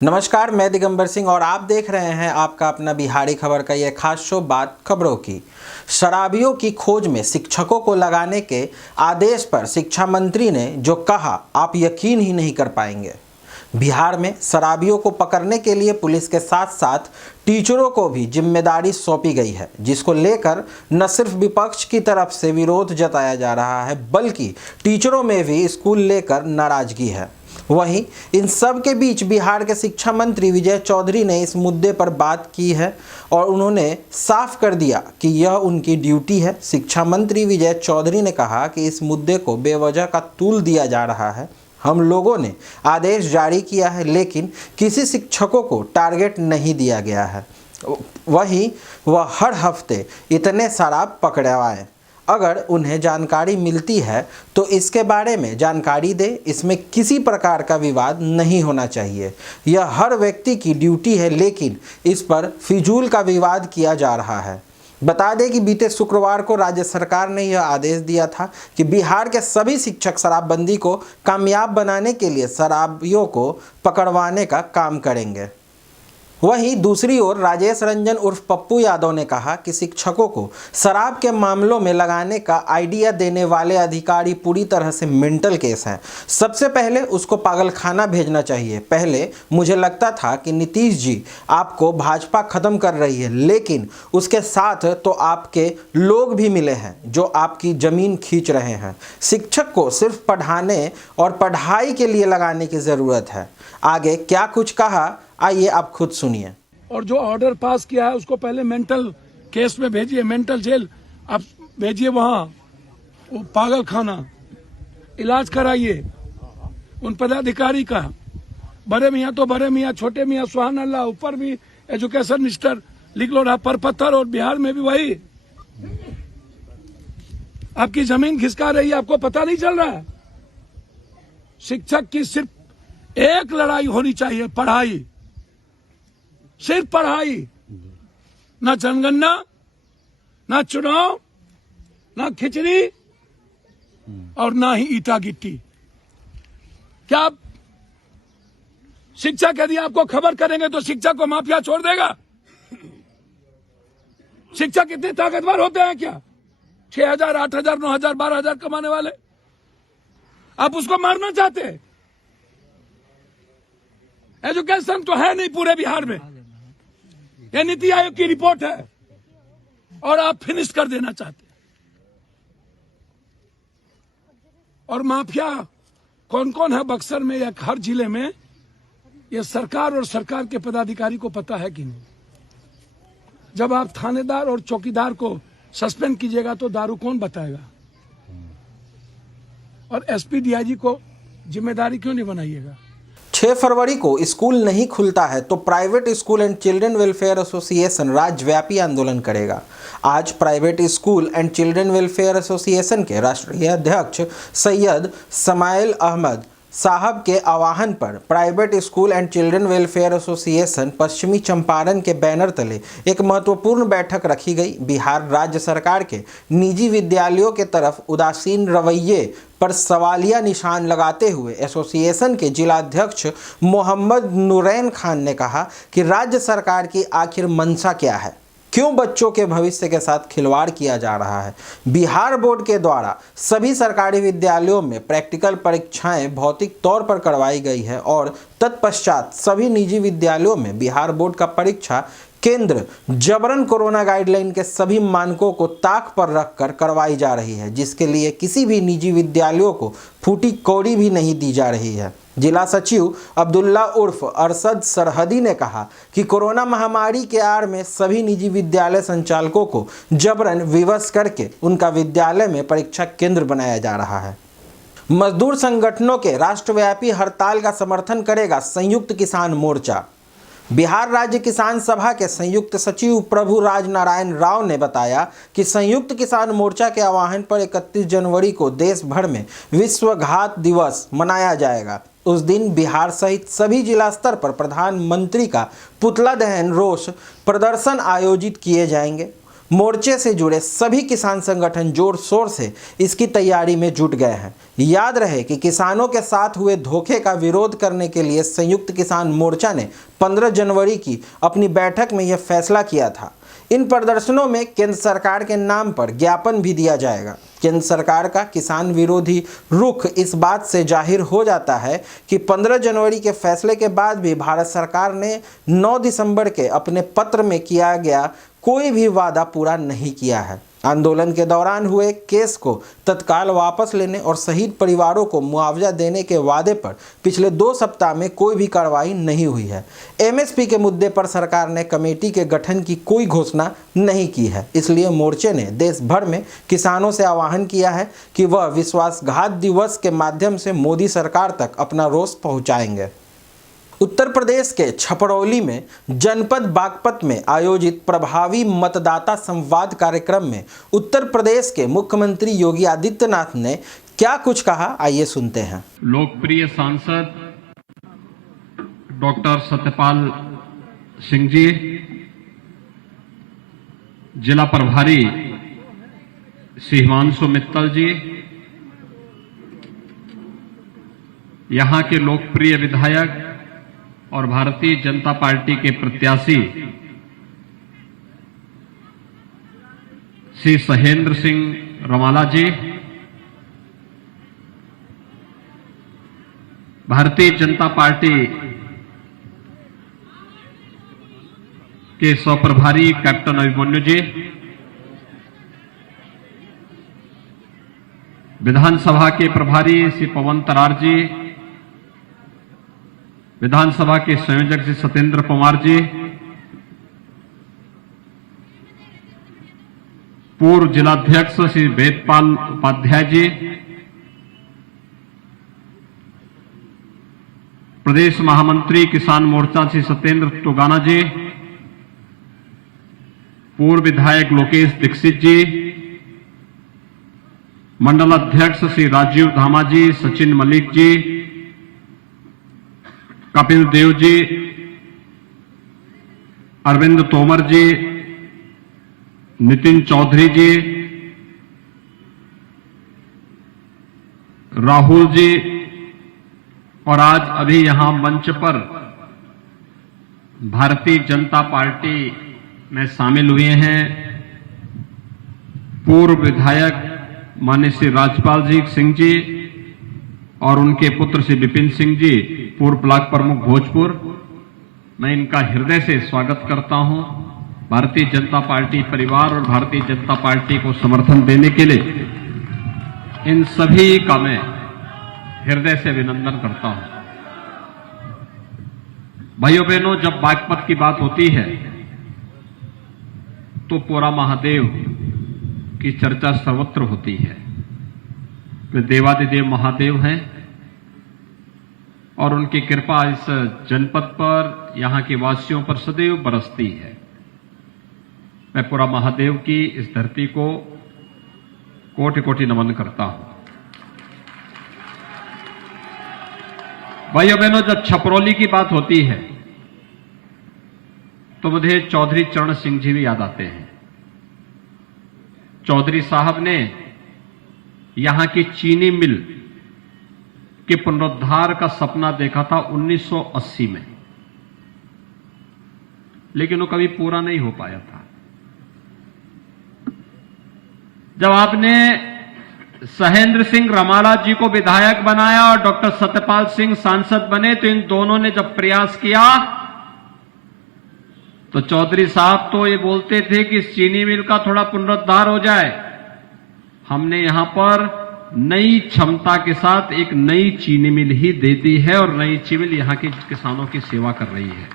नमस्कार, मैं दिगंबर सिंह और आप देख रहे हैं आपका अपना बिहारी खबर का यह खास शो बात खबरों की। शराबियों की खोज में शिक्षकों को लगाने के आदेश पर शिक्षा मंत्री ने जो कहा आप यकीन ही नहीं कर पाएंगे। बिहार में शराबियों को पकड़ने के लिए पुलिस के साथ साथ टीचरों को भी जिम्मेदारी सौंपी गई है, जिसको लेकर न सिर्फ विपक्ष की तरफ से विरोध जताया जा रहा है बल्कि टीचरों में भी स्कूल लेकर नाराजगी है। वहीं इन सब के बीच बिहार के शिक्षा मंत्री विजय चौधरी ने इस मुद्दे पर बात की है और उन्होंने साफ कर दिया कि यह उनकी ड्यूटी है। शिक्षा मंत्री विजय चौधरी ने कहा कि इस मुद्दे को बेवजह का तूल दिया जा रहा है। हम लोगों ने आदेश जारी किया है लेकिन किसी शिक्षकों को टारगेट नहीं दिया गया है। वहीं वह हर हफ्ते इतने शराब पकड़वाएं, अगर उन्हें जानकारी मिलती है तो इसके बारे में जानकारी दे। इसमें किसी प्रकार का विवाद नहीं होना चाहिए। यह हर व्यक्ति की ड्यूटी है लेकिन इस पर फिजूल का विवाद किया जा रहा है। बता दें कि बीते शुक्रवार को राज्य सरकार ने यह आदेश दिया था कि बिहार के सभी शिक्षक शराबबंदी को कामयाब बनाने के लिए शराबियों को पकड़वाने का काम करेंगे। वहीं दूसरी ओर राजेश रंजन उर्फ पप्पू यादव ने कहा कि शिक्षकों को शराब के मामलों में लगाने का आइडिया देने वाले अधिकारी पूरी तरह से मेंटल केस हैं। सबसे पहले उसको पागलखाना भेजना चाहिए। पहले मुझे लगता था कि नीतीश जी आपको भाजपा खत्म कर रही है, लेकिन उसके साथ तो आपके लोग भी मिले हैं जो आपकी जमीन खींच रहे हैं। शिक्षक को सिर्फ पढ़ाने और पढ़ाई के लिए लगाने की ज़रूरत है। आगे क्या कुछ कहा आइए आप खुद सुनिए। और जो ऑर्डर पास किया है उसको पहले मेंटल केस में भेजिए, मेंटल जेल आप भेजिए, वहां वो पागल खाना इलाज कराइए उन पदाधिकारी का। बड़े मियाँ तो बड़े मियाँ, छोटे मियाँ सुहान अल्लाह, ऊपर भी एजुकेशन मिनिस्टर लिख लो रहा पर पत्थर, और बिहार में भी वही। आपकी जमीन खिसका रही है, आपको पता नहीं चल रहा है। शिक्षक की सिर्फ एक लड़ाई होनी चाहिए, पढ़ाई, सिर्फ पढ़ाई, ना जनगणना, ना चुनाव, ना खिचड़ी और ना ही ईटा गिट्टी। क्या आप शिक्षक यदि आपको खबर करेंगे तो शिक्षक को माफिया छोड़ देगा? शिक्षक इतने ताकतवर होते हैं क्या? 6,000, 8,000, 9,000, 12,000 कमाने वाले, आप उसको मारना चाहते हैं? एजुकेशन तो है नहीं पूरे बिहार में। यह नीति आयोग की रिपोर्ट है और आप फिनिश कर देना चाहते हैं। और माफिया कौन कौन है बक्सर में या हर जिले में, यह सरकार और सरकार के पदाधिकारी को पता है कि नहीं? जब आप थानेदार और चौकीदार को सस्पेंड कीजिएगा तो दारू कौन बताएगा? और एसपी डीआईजी को जिम्मेदारी क्यों नहीं बनाइएगा? 6 फरवरी को स्कूल नहीं खुलता है तो private school and children welfare association राज्यव्यापी आंदोलन करेगा। आज private school and children welfare association के राष्ट्रीय अध्यक्ष सैयद समाइल अहमद साहब के आह्वान पर private school and children welfare association पश्चिमी चंपारण के बैनर तले एक महत्वपूर्ण बैठक रखी गई। बिहार राज्य सरकार के निजी विद्यालयों के तरफ उदासीन रवैये पर सवालिया निशान लगाते हुए एसोसिएशन के जिलाध्यक्ष मोहम्मद नूरैन खान ने कहा कि राज्य सरकार की आखिर मंशा क्या है, क्यों बच्चों के भविष्य के साथ खिलवाड़ किया जा रहा है। बिहार बोर्ड के द्वारा सभी सरकारी विद्यालयों में प्रैक्टिकल परीक्षाएं भौतिक तौर पर करवाई गई है और तत्पश्चात सभी निजी विद्यालयों में बिहार बोर्ड का परीक्षा केंद्र जबरन कोरोना गाइडलाइन के सभी मानकों को ताक पर रखकर करवाई जा रही है, जिसके लिए किसी भी निजी विद्यालयों को फूटी कौड़ी भी नहीं दी जा रही है। जिला सचिव अब्दुल्ला उर्फ अरशद सरहदी ने कहा कि कोरोना महामारी के आड़ में सभी निजी विद्यालय संचालकों को जबरन विवश करके उनका विद्यालय में परीक्षा केंद्र बनाया जा रहा है। मजदूर संगठनों के राष्ट्रव्यापी हड़ताल का समर्थन करेगा संयुक्त किसान मोर्चा। बिहार राज्य किसान सभा के संयुक्त सचिव प्रभु राज नारायण राव ने बताया कि संयुक्त किसान मोर्चा के आह्वान पर 31 जनवरी को देश भर में विश्व घात दिवस मनाया जाएगा। उस दिन बिहार सहित सभी जिला स्तर पर प्रधानमंत्री का पुतला दहन रोष प्रदर्शन आयोजित किए जाएंगे। मोर्चे से जुड़े सभी किसान संगठन जोर शोर से इसकी तैयारी में जुट गए हैं। याद रहे कि किसानों के साथ हुए धोखे का विरोध करने के लिए संयुक्त किसान मोर्चा ने 15 जनवरी की अपनी बैठक में यह फैसला किया था। इन प्रदर्शनों में केंद्र सरकार के नाम पर ज्ञापन भी दिया जाएगा। केंद्र सरकार का किसान विरोधी रुख इस बात से जाहिर हो जाता है कि 15 जनवरी के फैसले के बाद भी भारत सरकार ने 9 दिसंबर के अपने पत्र में किया गया कोई भी वादा पूरा नहीं किया है। आंदोलन के दौरान हुए केस को तत्काल वापस लेने और शहीद परिवारों को मुआवजा देने के वादे पर पिछले 2 सप्ताह में कोई भी कार्रवाई नहीं हुई है। एमएसपी के मुद्दे पर सरकार ने कमेटी के गठन की कोई घोषणा नहीं की है। इसलिए मोर्चे ने देश भर में किसानों से आह्वान किया है कि वह विश्वासघात दिवस के माध्यम से मोदी सरकार तक अपना रोष पहुंचाएंगे। उत्तर प्रदेश के छपरौली में जनपद बागपत में आयोजित प्रभावी मतदाता संवाद कार्यक्रम में उत्तर प्रदेश के मुख्यमंत्री योगी आदित्यनाथ ने क्या कुछ कहा, आइए सुनते हैं। लोकप्रिय सांसद डॉक्टर सत्यपाल सिंह जी, जिला प्रभारी श्री हिमांशु मित्तल जी, यहां के लोकप्रिय विधायक और भारतीय जनता पार्टी के प्रत्याशी श्री सहेंद्र सिंह रमाला जी, भारतीय जनता पार्टी के सहप्रभारी कैप्टन अभिमन्यु जी, विधानसभा के प्रभारी श्री पवन तरार जी, विधानसभा के संयोजक श्री सत्येंद्र कुमार जी, पूर्व जिलाध्यक्ष श्री वेदपाल उपाध्याय जी, प्रदेश महामंत्री किसान मोर्चा श्री सत्येंद्र टोगाना जी, पूर्व विधायक लोकेश दीक्षित जी, मंडल अध्यक्ष श्री राजीव धामा जी, सचिन मलिक जी, कपिल देव जी, अरविंद तोमर जी, नितिन चौधरी जी, राहुल जी, और आज अभी यहां मंच पर भारतीय जनता पार्टी में शामिल हुए हैं पूर्व विधायक माननीय श्री राजपाल जी सिंह जी और उनके पुत्र श्री विपिन सिंह जी, पूर्व ब्लॉक प्रमुख भोजपुर। मैं इनका हृदय से स्वागत करता हूं। भारतीय जनता पार्टी परिवार और भारतीय जनता पार्टी को समर्थन देने के लिए इन सभी का मैं हृदय से अभिनंदन करता हूं। भाइयों बहनों, जब बागपत की बात होती है तो पूरा महादेव की चर्चा सर्वत्र होती है। वे देवादिदेव महादेव हैं और उनकी कृपा इस जनपद पर, यहां के वासियों पर सदैव बरसती है। मैं पूरा महादेव की इस धरती को कोटि कोटि नमन करता हूं। भाइयों बहनों, जब छपरौली की बात होती है तो मुझे चौधरी चरण सिंह जी भी याद आते हैं। चौधरी साहब ने यहां की चीनी मिल के पुनरुद्धार का सपना देखा था 1980 में, लेकिन वो कभी पूरा नहीं हो पाया था। जब आपने सहेंद्र सिंह रमाला जी को विधायक बनाया और डॉक्टर सत्यपाल सिंह सांसद बने, तो इन दोनों ने जब प्रयास किया तो चौधरी साहब तो ये बोलते थे कि इस चीनी मिल का थोड़ा पुनरुद्धार हो जाए। हमने यहां पर नई क्षमता के साथ एक नई चीनी मिल ही दे दी है और नई चीनी मिल यहां के किसानों की सेवा कर रही है।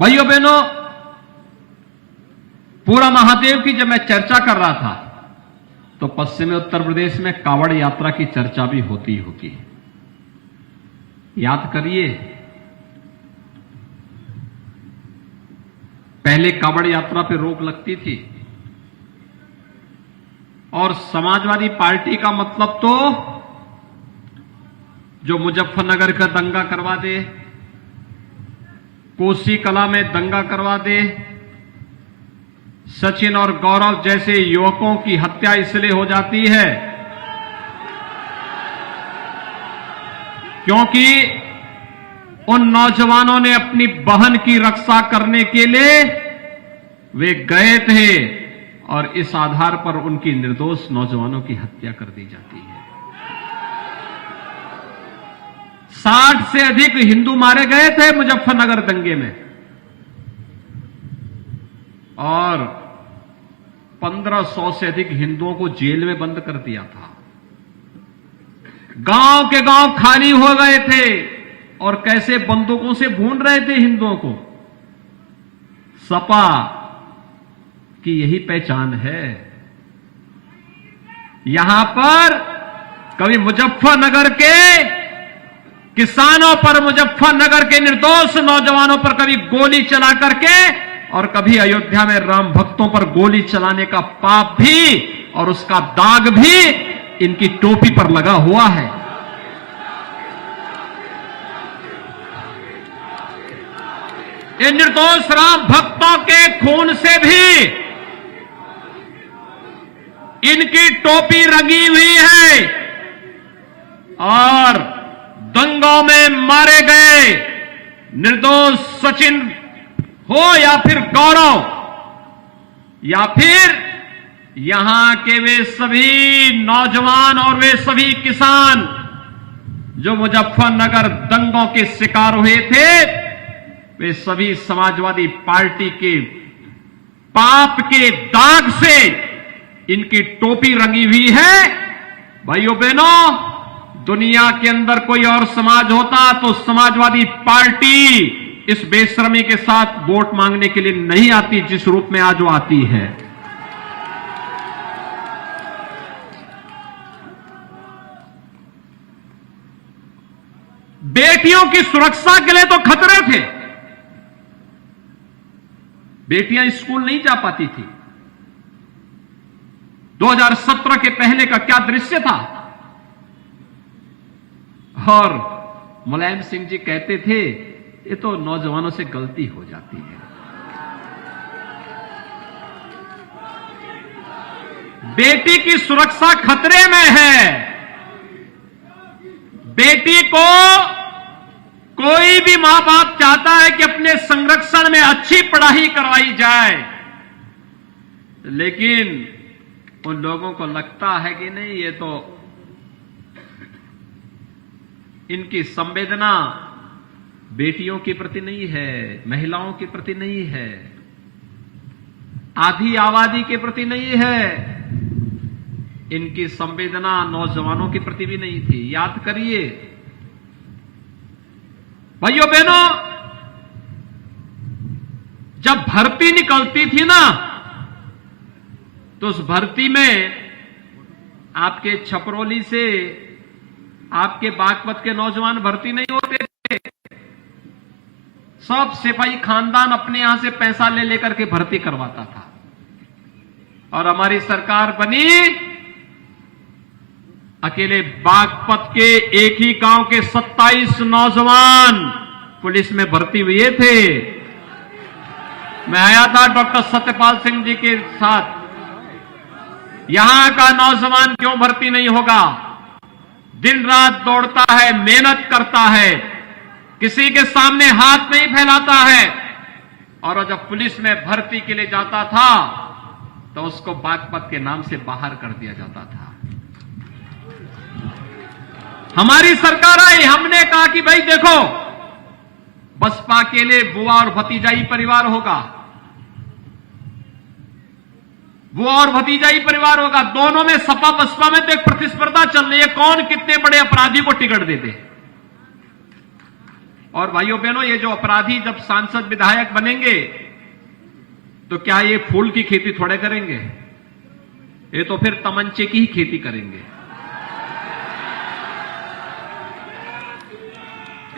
भाइयों बहनों, पूरा महादेव की जब मैं चर्चा कर रहा था तो पश्चिमी उत्तर प्रदेश में कावड़ यात्रा की चर्चा भी होती होगी। याद करिए, पहले कावड़ यात्रा पे रोक लगती थी और समाजवादी पार्टी का मतलब तो जो मुजफ्फरनगर का दंगा करवा दे, कोसी कला में दंगा करवा दे, सचिन और गौरव जैसे युवकों की हत्या इसलिए हो जाती है क्योंकि उन नौजवानों ने अपनी बहन की रक्षा करने के लिए वे गए थे और इस आधार पर उनकी निर्दोष नौजवानों की हत्या कर दी जाती है। 60 से अधिक हिंदू मारे गए थे मुजफ्फरनगर दंगे में और 1500 से अधिक हिंदुओं को जेल में बंद कर दिया था। गांव के गांव खाली हो गए थे और कैसे बंदूकों से भून रहे थे हिंदुओं को। सपा की यही पहचान है। यहां पर कभी मुजफ्फरनगर के किसानों पर, मुजफ्फरनगर के निर्दोष नौजवानों पर कभी गोली चला करके और कभी अयोध्या में राम भक्तों पर गोली चलाने का पाप भी और उसका दाग भी इनकी टोपी पर लगा हुआ है। इन निर्दोष राम भक्तों के खून से भी इनकी टोपी रंगी हुई है और दंगों में मारे गए निर्दोष सचिन हो या फिर गौरव या फिर यहां के वे सभी नौजवान और वे सभी किसान जो मुजफ्फरनगर दंगों के शिकार हुए थे, वे सभी समाजवादी पार्टी के पाप के दाग से इनकी टोपी रंगी हुई है। भाइयों बहनों, दुनिया के अंदर कोई और समाज होता तो समाजवादी पार्टी इस बेशर्मी के साथ वोट मांगने के लिए नहीं आती जिस रूप में आज वो आती है। बेटियों की सुरक्षा के लिए तो खतरे थे। बेटियां स्कूल नहीं जा पाती थी। 2017 के पहले का क्या दृश्य था। और मुलायम सिंह जी कहते थे ये तो नौजवानों से गलती हो जाती है। बेटी की सुरक्षा खतरे में है। बेटी को कोई भी मां बाप चाहता है कि अपने संरक्षण में अच्छी पढ़ाई करवाई जाए, लेकिन उन लोगों को लगता है कि नहीं, ये तो इनकी संवेदना बेटियों के प्रति नहीं है, महिलाओं के प्रति नहीं है, आधी आबादी के प्रति नहीं है, इनकी संवेदना नौजवानों के प्रति भी नहीं थी। याद करिए भाइयों बहनों, जब भर्ती निकलती थी ना, तो उस भर्ती में आपके छपरौली से, आपके बागपत के नौजवान भर्ती नहीं होते थे। सब सिपाही खानदान अपने यहां से पैसा ले लेकर के भर्ती करवाता था। और हमारी सरकार बनी, अकेले बागपत के एक ही गांव के 27 नौजवान पुलिस में भर्ती हुए थे। मैं आया था डॉक्टर सत्यपाल सिंह जी के साथ। यहां का नौजवान क्यों भर्ती नहीं होगा? दिन रात दौड़ता है, मेहनत करता है, किसी के सामने हाथ नहीं फैलाता है, और जब पुलिस में भर्ती के लिए जाता था तो उसको बागपत के नाम से बाहर कर दिया जाता था। हमारी सरकार आई, हमने कहा कि भाई देखो, बसपा के लिए बुआ और भतीजाई परिवार होगा, बुआ और भतीजाई परिवार होगा। दोनों में सपा बसपा में तो एक प्रतिस्पर्धा चल रही है, कौन कितने बड़े अपराधी को टिकट देते। और भाइयों बहनों, ये जो अपराधी जब सांसद विधायक बनेंगे तो क्या ये फूल की खेती थोड़े करेंगे, ये तो फिर तमंचे की ही खेती करेंगे।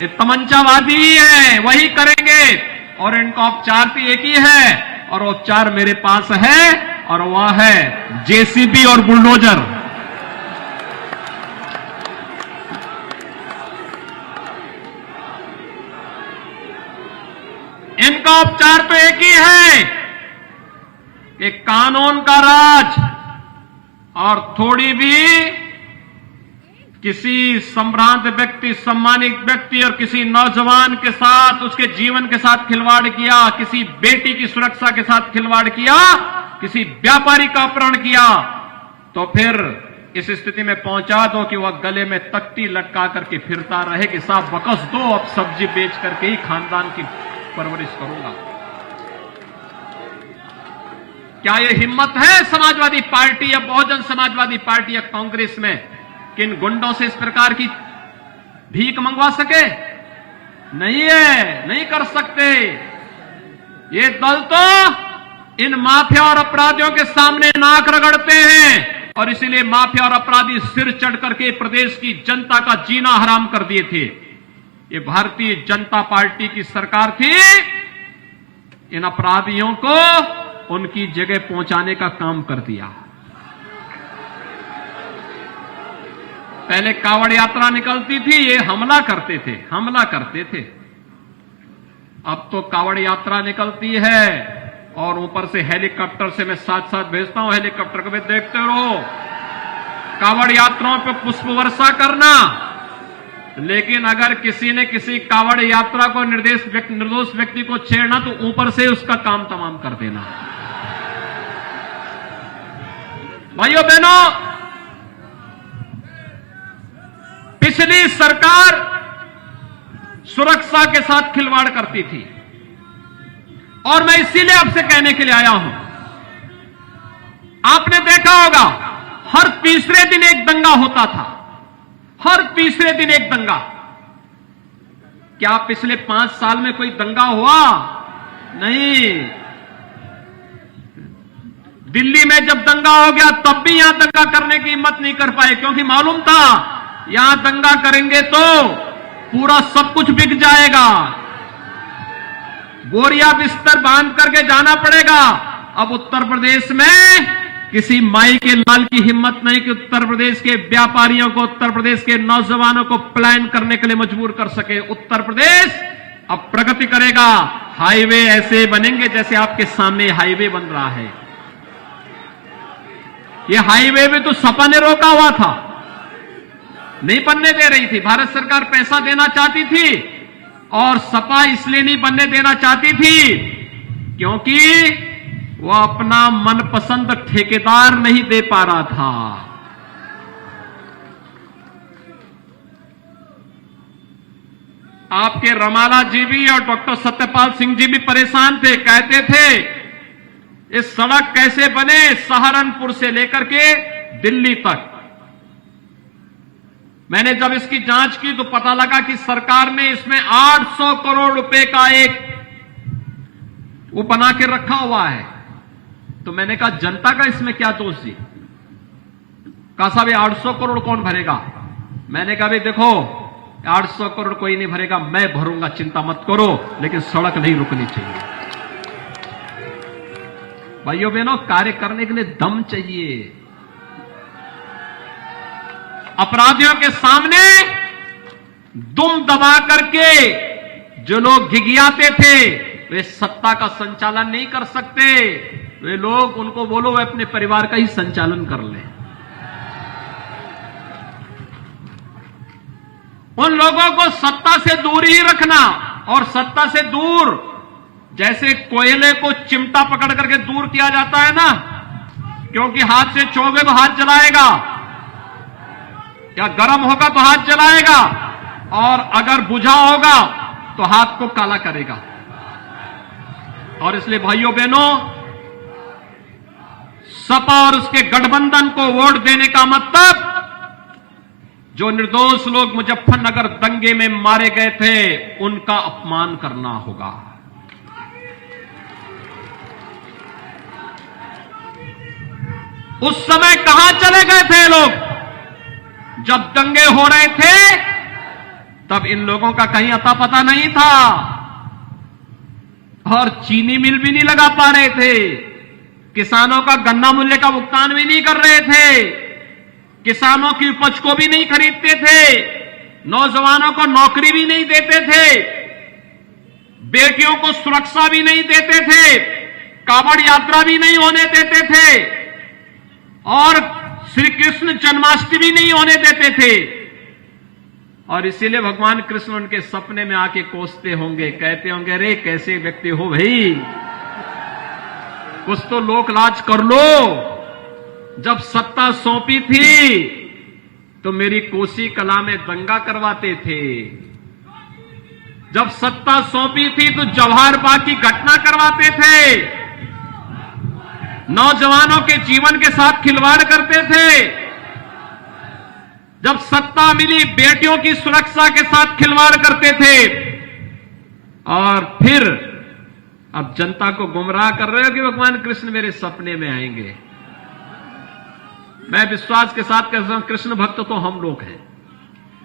ये तमंचावादी ही है, वही करेंगे। और इनका उपचार भी एक ही है, और उपचार मेरे पास है, और वह है जेसीबी और बुलडोजर। इनका उपचार तो एक ही है, कि कानून का राज और थोड़ी भी किसी संभ्रांत व्यक्ति, सम्मानित व्यक्ति और किसी नौजवान के साथ, उसके जीवन के साथ खिलवाड़ किया, किसी बेटी की सुरक्षा के साथ खिलवाड़ किया, किसी व्यापारी का अपहरण किया, तो फिर इस स्थिति में पहुंचा दो कि वह गले में तख्ती लटका करके फिरता रहे कि साहब बकस दो, अब सब्जी बेच करके ही खानदान की परवरिश करूंगा। क्या यह हिम्मत है समाजवादी पार्टी या बहुजन समाजवादी पार्टी या कांग्रेस में कि इन गुंडों से इस प्रकार की भीख मंगवा सके? नहीं है, नहीं कर सकते। ये दल तो इन माफिया और अपराधियों के सामने नाक रगड़ते हैं और इसीलिए माफिया और अपराधी सिर चढ़ करके प्रदेश की जनता का जीना हराम कर दिए थे। ये भारतीय जनता पार्टी की सरकार थी इन अपराधियों को उनकी जगह पहुंचाने का काम कर दिया। पहले कावड़ यात्रा निकलती थी, ये हमला करते थे। अब तो कावड़ यात्रा निकलती है और ऊपर से हेलीकॉप्टर से मैं साथ साथ भेजता हूं, हेलीकॉप्टर को भी देखते रहो। कावड़ यात्राओं पे पुष्प वर्षा करना, लेकिन अगर किसी ने किसी कावड़ यात्रा को निर्दोष व्यक्ति को छेड़ना तो ऊपर से उसका काम तमाम कर देना। भाइयों बहनों, पिछली सरकार सुरक्षा के साथ खिलवाड़ करती थी और मैं इसीलिए आपसे कहने के लिए आया हूं। आपने देखा होगा हर तीसरे दिन एक दंगा होता था, हर तीसरे दिन एक दंगा। क्या पिछले 5 साल में कोई दंगा हुआ? नहीं। दिल्ली में जब दंगा हो गया तब भी यहां दंगा करने की हिम्मत नहीं कर पाए, क्योंकि मालूम था यहां दंगा करेंगे तो पूरा सब कुछ बिक जाएगा, बोरिया बिस्तर बांध करके जाना पड़ेगा। अब उत्तर प्रदेश में किसी माई के लाल की हिम्मत नहीं कि उत्तर प्रदेश के व्यापारियों को, उत्तर प्रदेश के नौजवानों को पलायन करने के लिए मजबूर कर सके। उत्तर प्रदेश अब प्रगति करेगा, हाईवे ऐसे बनेंगे जैसे आपके सामने हाईवे बन रहा है। ये हाईवे भी तो सपा ने रोका हुआ था, नहीं बनने दे रही थी। भारत सरकार पैसा देना चाहती थी और सपा इसलिए नहीं बनने देना चाहती थी क्योंकि वह अपना मनपसंद ठेकेदार नहीं दे पा रहा था। आपके रमाला जी भी और डॉक्टर सत्यपाल सिंह जी भी परेशान थे, कहते थे इस सड़क कैसे बने सहारनपुर से लेकर के दिल्ली तक। मैंने जब इसकी जांच की तो पता लगा कि सरकार ने इसमें 800 करोड़ रुपए का एक वो बना के रखा हुआ है। तो मैंने कहा जनता का इसमें क्या दोष जी? कहा साहब ये 800 करोड़ कौन भरेगा? मैंने कहा भाई देखो 800 करोड़ कोई नहीं भरेगा, मैं भरूंगा, चिंता मत करो, लेकिन सड़क नहीं रुकनी चाहिए। भाइयों बहनों, कार्य करने के लिए दम चाहिए। अपराधियों के सामने दुम दबा करके जो लोग घिघियाते थे वे सत्ता का संचालन नहीं कर सकते। वे लोग, उनको बोलो वे अपने परिवार का ही संचालन कर लें। उन लोगों को सत्ता से दूर ही रखना, और सत्ता से दूर जैसे कोयले को चिमटा पकड़ करके दूर किया जाता है ना, क्योंकि हाथ से छूओगे तो हाथ जलाएगा, या गर्म होगा तो हाथ जलाएगा, और अगर बुझा होगा तो हाथ को काला करेगा। और इसलिए भाइयों बहनों, सपा और उसके गठबंधन को वोट देने का मतलब जो निर्दोष लोग मुजफ्फरनगर दंगे में मारे गए थे उनका अपमान करना होगा। उस समय कहां चले गए थे लोग? जब दंगे हो रहे थे तब इन लोगों का कहीं अता पता नहीं था, और चीनी मिल भी नहीं लगा पा रहे थे, किसानों का गन्ना मूल्य का भुगतान भी नहीं कर रहे थे, किसानों की उपज को भी नहीं खरीदते थे, नौजवानों को नौकरी भी नहीं देते थे, बेटियों को सुरक्षा भी नहीं देते थे, कांवड़ यात्रा भी नहीं होने देते थे और श्री कृष्ण जन्माष्टमी नहीं होने देते थे। और इसीलिए भगवान कृष्ण उनके सपने में आके कोसते होंगे, कहते होंगे, रे कैसे व्यक्ति हो भाई, कुछ तो लोक लाज कर लो। जब सत्ता सौंपी थी तो मेरी कोसी कला में दंगा करवाते थे, जब सत्ता सौंपी थी तो जवाहर बाग की घटना करवाते थे, नौजवानों के जीवन के साथ खिलवाड़ करते थे। जब सत्ता मिली बेटियों की सुरक्षा के साथ खिलवाड़ करते थे। और फिर अब जनता को गुमराह कर रहे हो कि भगवान कृष्ण मेरे सपने में आएंगे। मैं विश्वास के साथ कहता हूं, कृष्ण भक्त तो हम लोग हैं,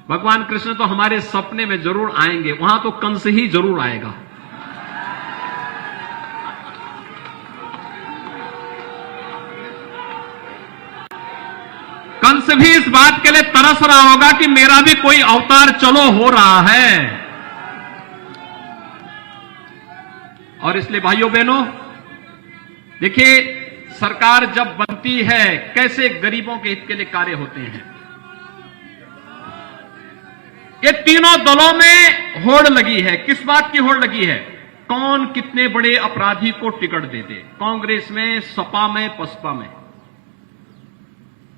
भगवान कृष्ण तो हमारे सपने में जरूर आएंगे। वहां तो कंस ही जरूर आएगा। कंस भी इस बात के लिए तरस रहा होगा कि मेरा भी कोई अवतार चलो हो रहा है। और इसलिए भाइयों बहनों, देखिए, सरकार जब बनती है कैसे गरीबों के हित के लिए कार्य होते हैं। ये तीनों दलों में होड़ लगी है। किस बात की होड़ लगी है? कौन कितने बड़े अपराधी को टिकट देते। कांग्रेस में, सपा में, बसपा में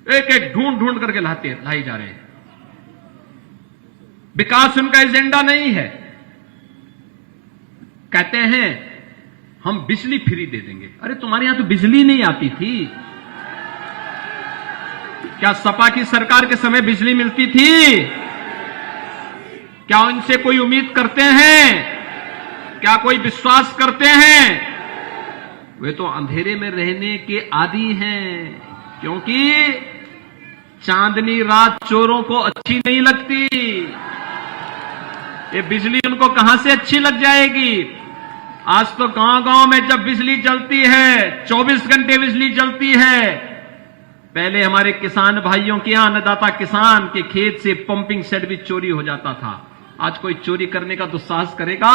एक एक ढूंढ ढूंढ करके लाई जा रहे हैं। विकास उनका एजेंडा नहीं है। कहते हैं हम बिजली फ्री दे देंगे। अरे तुम्हारे यहां तो बिजली नहीं आती थी क्या? सपा की सरकार के समय बिजली मिलती थी क्या? उनसे कोई उम्मीद करते हैं क्या? कोई विश्वास करते हैं? वे तो अंधेरे में रहने के आदी हैं, क्योंकि चांदनी रात चोरों को अच्छी नहीं लगती। ये बिजली उनको कहां से अच्छी लग जाएगी? आज तो गांव-गांव में जब बिजली जलती है, 24 घंटे बिजली जलती है। पहले हमारे किसान भाइयों के यहां, अन्नदाता किसान के खेत से पंपिंग सेट भी चोरी हो जाता था। आज कोई चोरी करने का दुस्साहस करेगा?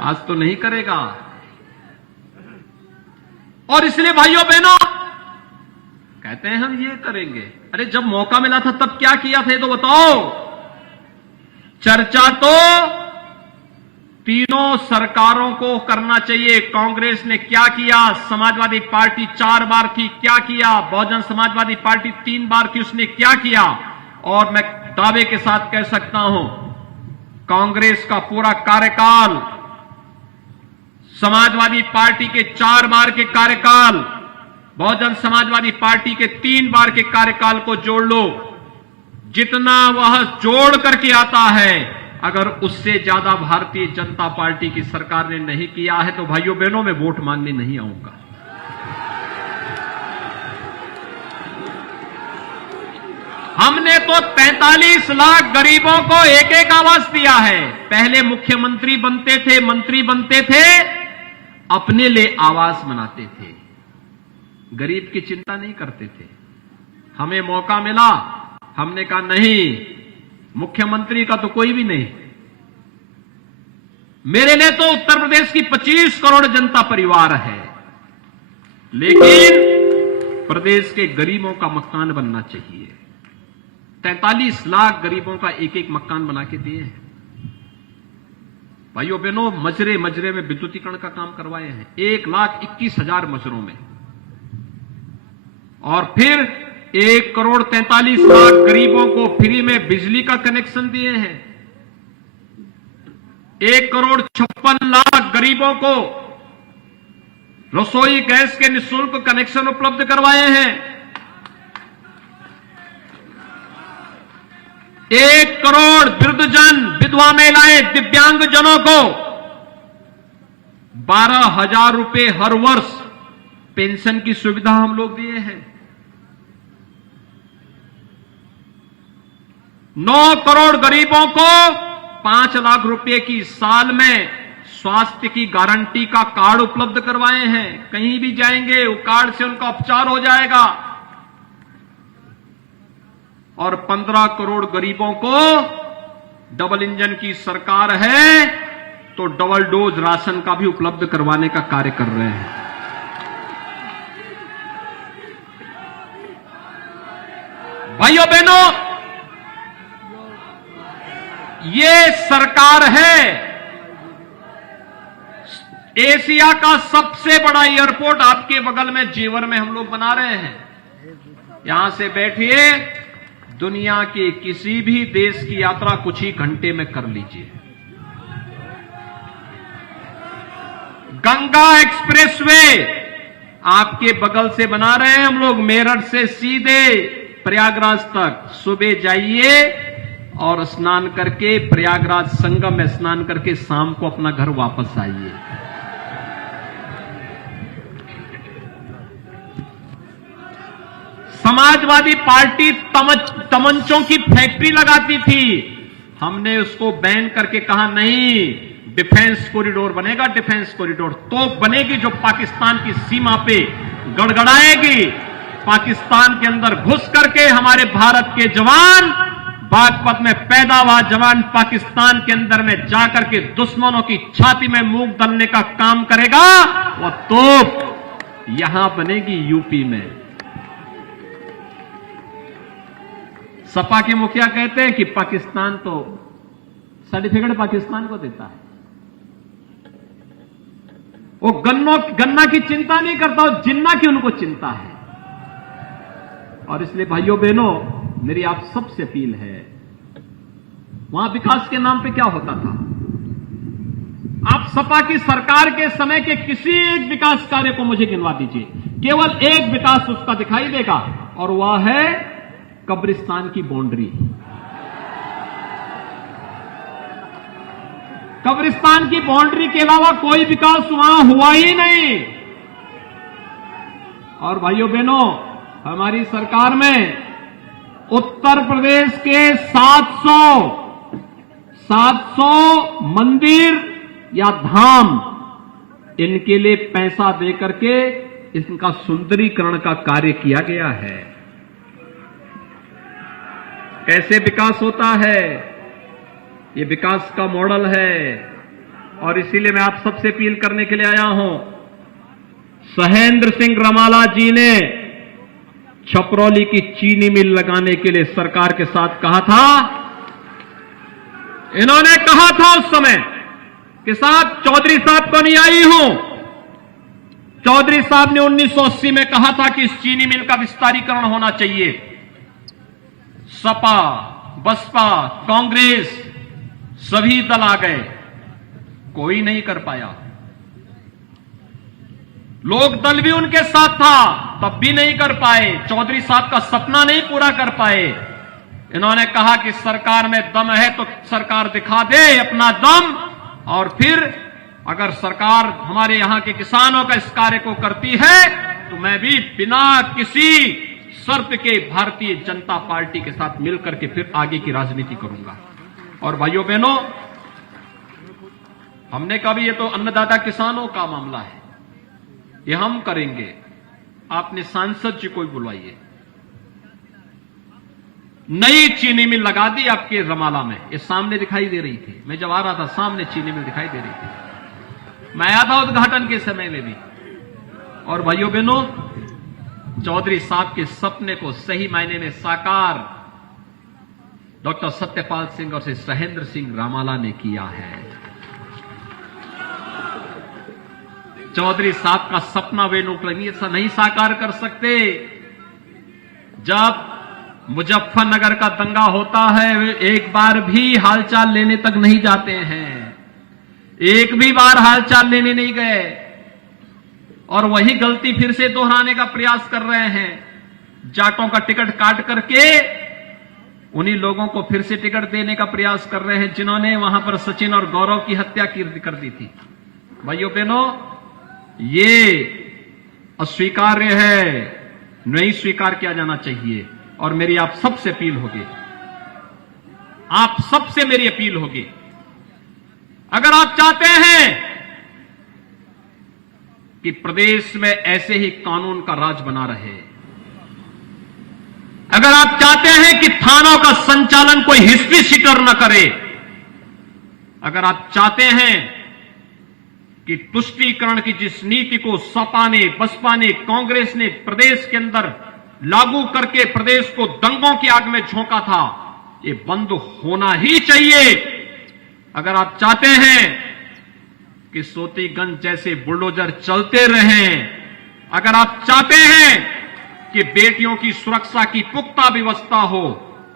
आज तो नहीं करेगा। और इसलिए भाइयों बहनों, कहते हैं हम ये करेंगे। अरे जब मौका मिला था तब क्या किया था, तो बताओ। चर्चा तो तीनों सरकारों को करना चाहिए। कांग्रेस ने क्या किया, समाजवादी पार्टी 4 बार की क्या किया, बहुजन समाजवादी पार्टी 3 बार की, उसने क्या किया। और मैं दावे के साथ कह सकता हूं, कांग्रेस का पूरा कार्यकाल, समाजवादी पार्टी के 4 बार के कार्यकाल, बहुजन समाजवादी पार्टी के 3 बार के कार्यकाल को जोड़ लो, जितना वह जोड़ करके आता है, अगर उससे ज्यादा भारतीय जनता पार्टी की सरकार ने नहीं किया है तो भाइयों बहनों, मैं वोट मांगने नहीं आऊंगा। हमने तो 43 लाख गरीबों को एक एक आवास दिया है। पहले मुख्यमंत्री बनते थे, मंत्री बनते थे, अपने लिए आवास बनाते थे, गरीब की चिंता नहीं करते थे। हमें मौका मिला, हमने कहा नहीं, मुख्यमंत्री का तो कोई भी नहीं, मेरे लिए तो उत्तर प्रदेश की 25 करोड़ जनता परिवार है, लेकिन प्रदेश के गरीबों का मकान बनना चाहिए। 43 लाख गरीबों का एक एक मकान बना के दिए हैं। भाइयों बहनों, मजरे मजरे में विद्युतीकरण का काम करवाए हैं 1,21,000 मजरों में। और फिर 1,43,00,000 गरीबों को फ्री में बिजली का कनेक्शन दिए हैं। 1,56,00,000 गरीबों को रसोई गैस के निःशुल्क कनेक्शन उपलब्ध करवाए हैं। 1 करोड़ वृद्धजन, विधवा महिलाएं, दिव्यांग जनों को 12,000 रुपए हर वर्ष पेंशन की सुविधा हम लोग दिए हैं। 9 करोड़ गरीबों को 5 लाख रुपए की साल में स्वास्थ्य की गारंटी का कार्ड उपलब्ध करवाए हैं। कहीं भी जाएंगे वो कार्ड से उनका उपचार हो जाएगा। और 15 करोड़ गरीबों को, डबल इंजन की सरकार है, तो डबल डोज राशन का भी उपलब्ध करवाने का कार्य कर रहे हैं। भाइयों बहनों, ये सरकार है, एशिया का सबसे बड़ा एयरपोर्ट आपके बगल में जेवर में हम लोग बना रहे हैं। यहां से बैठिए, दुनिया के किसी भी देश की यात्रा कुछ ही घंटे में कर लीजिए। गंगा एक्सप्रेसवे आपके बगल से बना रहे हैं हम लोग, मेरठ से सीधे प्रयागराज तक। सुबह जाइए और स्नान करके प्रयागराज संगम में स्नान करके शाम को अपना घर वापस आइए। समाजवादी पार्टी तमंचों की फैक्ट्री लगाती थी, हमने उसको बैन करके कहा नहीं, डिफेंस कॉरिडोर बनेगा, डिफेंस कॉरिडोर तो बनेगी जो पाकिस्तान की सीमा पे गड़गड़ाएगी। पाकिस्तान के अंदर घुस करके हमारे भारत के जवान, बागपत में पैदा हुआ जवान पाकिस्तान के अंदर में जाकर के दुश्मनों की छाती में मूंग दलने का काम करेगा। वो तोप यहां बनेगी यूपी में। सपा के मुखिया कहते हैं कि पाकिस्तान तो सर्टिफिकेट पाकिस्तान को देता है, वो गन्ना की चिंता नहीं करता, वो जिन्ना की उनको चिंता है। और इसलिए भाइयों बहनों, मेरी आप सबसे अपील है, वहां विकास के नाम पे क्या होता था? आप सपा की सरकार के समय के किसी एक विकास कार्य को मुझे गिनवा दीजिए, केवल एक विकास उसका दिखाई देगा, और वह है कब्रिस्तान की बाउंड्री। कब्रिस्तान की बाउंड्री के अलावा कोई विकास वहां हुआ ही नहीं। और भाइयों बहनों, हमारी सरकार में उत्तर प्रदेश के 700 मंदिर या धाम, इनके लिए पैसा देकर के इनका सुंदरीकरण का कार्य किया गया है। कैसे विकास होता है, ये विकास का मॉडल है। और इसीलिए मैं आप सबसे अपील करने के लिए आया हूं, सहेंद्र सिंह रमाला जी ने छपरौली की चीनी मिल लगाने के लिए सरकार के साथ कहा था। इन्होंने कहा था उस समय कि साहब, चौधरी साहब को नहीं आई हूं, चौधरी साहब ने 1980 में कहा था कि इस चीनी मिल का विस्तारीकरण होना चाहिए। सपा, बसपा, कांग्रेस सभी दल आ गए, कोई नहीं कर पाया। लोक दल भी उनके साथ था, तब भी नहीं कर पाए। चौधरी साहब का सपना नहीं पूरा कर पाए। इन्होंने कहा कि सरकार में दम है तो सरकार दिखा दे अपना दम, और फिर अगर सरकार हमारे यहां के किसानों का इस कार्य को करती है तो मैं भी बिना किसी शर्त के भारतीय जनता पार्टी के साथ मिलकर के फिर आगे की राजनीति करूंगा। और भाइयों बहनों, हमने कहा भी ये तो अन्नदाता किसानों का मामला है, ये हम करेंगे। आपने सांसद जी को बुलवाइए। नई चीनी मिल लगा दी आपके रमाला में, ये सामने दिखाई दे रही थी। मैं जब आ रहा था सामने चीनी मिल दिखाई दे रही थी, मैं आया था उद्घाटन के समय में भी। और भाइयों बहनों, चौधरी साहब के सपने को सही मायने में साकार डॉक्टर सत्यपाल सिंह और श्री सहेंद्र सिंह रामाला ने किया है। चौधरी साहब का सपना वे लोग नहीं साकार कर सकते। जब मुजफ्फरनगर का दंगा होता है, वे एक बार भी हालचाल लेने तक नहीं जाते हैं, एक भी बार हालचाल लेने नहीं गए, और वही गलती फिर से दोहराने का प्रयास कर रहे हैं। जाटों का टिकट काट करके उन्हीं लोगों को फिर से टिकट देने का प्रयास कर रहे हैं जिन्होंने वहां पर सचिन और गौरव की हत्या कर दी थी। भाइयों बहनों, ये अस्वीकार्य है, नहीं स्वीकार किया जाना चाहिए। और मेरी आप सबसे अपील होगी, आप सबसे मेरी अपील होगी, अगर आप चाहते हैं कि प्रदेश में ऐसे ही कानून का राज बना रहे, अगर आप चाहते हैं कि थानों का संचालन कोई हिस्ट्री शीटर न करे, अगर आप चाहते हैं कि तुष्टीकरण की जिस नीति को सपा ने, बसपा ने, कांग्रेस ने प्रदेश के अंदर लागू करके प्रदेश को दंगों की आग में झोंका था, ये बंद होना ही चाहिए। अगर आप चाहते हैं कि सोतीगंज जैसे बुलडोजर चलते रहें, अगर आप चाहते हैं कि बेटियों की सुरक्षा की पुख्ता व्यवस्था हो,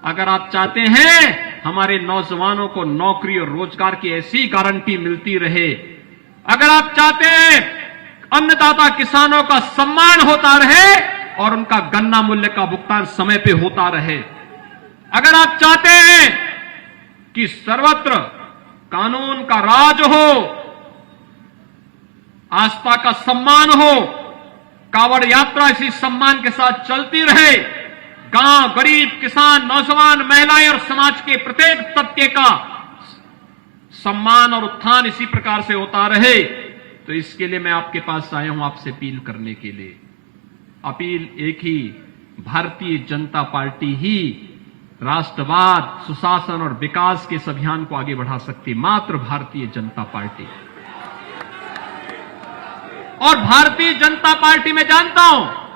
अगर आप चाहते हैं हमारे नौजवानों को नौकरी और रोजगार की ऐसी गारंटी मिलती रहे, अगर आप चाहते हैं अन्नदाता किसानों का सम्मान होता रहे और उनका गन्ना मूल्य का भुगतान समय पे होता रहे, अगर आप चाहते हैं कि सर्वत्र कानून का राज हो, आस्था का सम्मान हो, कांवड़ यात्रा इसी सम्मान के साथ चलती रहे, गांव, गरीब, किसान, नौजवान, महिलाएं और समाज के प्रत्येक तबके का सम्मान और उत्थान इसी प्रकार से होता रहे, तो इसके लिए मैं आपके पास आया हूं आपसे अपील करने के लिए। अपील एक ही, भारतीय जनता पार्टी ही राष्ट्रवाद, सुशासन और विकास के इस अभियान को आगे बढ़ा सकती, मात्र भारतीय जनता पार्टी। और भारतीय जनता पार्टी में जानता हूं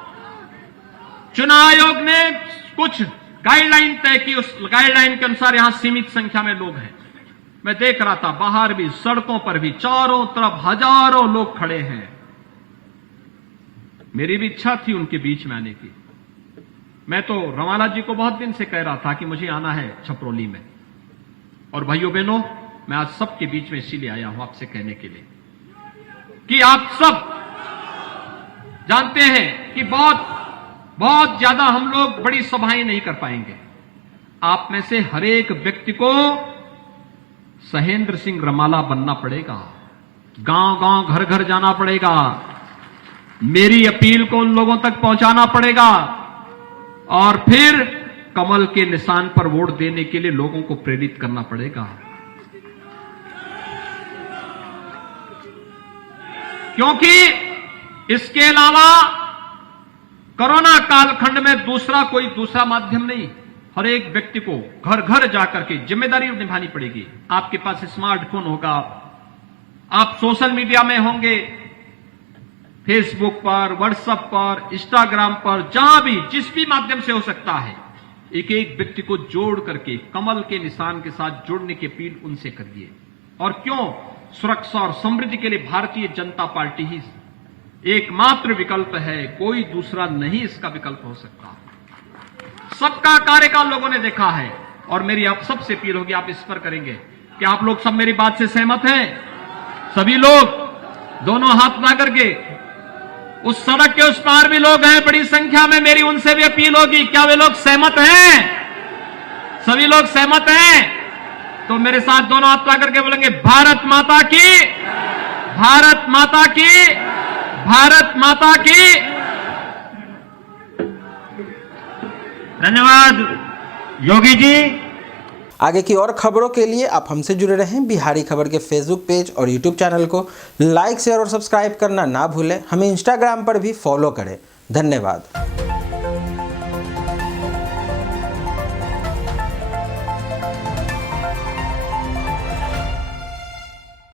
चुनाव आयोग ने कुछ गाइडलाइन तय की, उस गाइडलाइन के अनुसार यहां सीमित संख्या में लोग हैं। मैं देख रहा था बाहर भी, सड़कों पर भी चारों तरफ हजारों लोग खड़े हैं। मेरी भी इच्छा थी उनके बीच में आने की। मैं तो रवाला जी को बहुत दिन से कह रहा था कि मुझे आना है छपरौली में। और भाइयों बहनों, मैं आज सबके बीच में इसीलिए आया हूं आपसे कहने के लिए कि आप सब जानते हैं कि बहुत ज्यादा हम लोग बड़ी सभाएं नहीं कर पाएंगे। आप में से हर एक व्यक्ति को सहेंद्र सिंह रमाला बनना पड़ेगा, गांव-गांव, घर-घर जाना पड़ेगा, मेरी अपील को उन लोगों तक पहुंचाना पड़ेगा और फिर कमल के निशान पर वोट देने के लिए लोगों को प्रेरित करना पड़ेगा। क्योंकि इसके अलावा कोरोना कालखंड में कोई दूसरा माध्यम नहीं। हर एक व्यक्ति को घर घर जाकर के जिम्मेदारी निभानी पड़ेगी। आपके पास स्मार्टफोन होगा, आप सोशल मीडिया में होंगे, फेसबुक पर, व्हाट्सएप पर, इंस्टाग्राम पर, जहां भी जिस भी माध्यम से हो सकता है, एक एक व्यक्ति को जोड़ करके कमल के निशान के साथ जोड़ने की अपील उनसे करिए। और क्यों? सुरक्षा और समृद्धि के लिए भारतीय जनता पार्टी ही एकमात्र विकल्प है, कोई दूसरा नहीं इसका विकल्प हो सकता। सबका कार्यकाल लोगों ने देखा है और मेरी आप सबसे अपील होगी, आप इस पर करेंगे कि आप लोग सब मेरी बात से सहमत हैं? सभी लोग दोनों हाथ ला करके, उस सड़क के उस पार भी लोग हैं बड़ी संख्या में, मेरी उनसे भी अपील होगी, क्या वे लोग सहमत हैं? सभी लोग सहमत हैं? तो मेरे साथ दोनों हाथ ला करके बोलेंगे, भारत माता की, भारत माता की, भारत माता की। धन्यवाद योगी जी। आगे की और खबरों के लिए आप हमसे जुड़े रहें। बिहारी खबर के फेसबुक पेज और यूट्यूब चैनल को लाइक, शेयर और सब्सक्राइब करना ना भूलें। हमें इंस्टाग्राम पर भी फॉलो करें। धन्यवाद।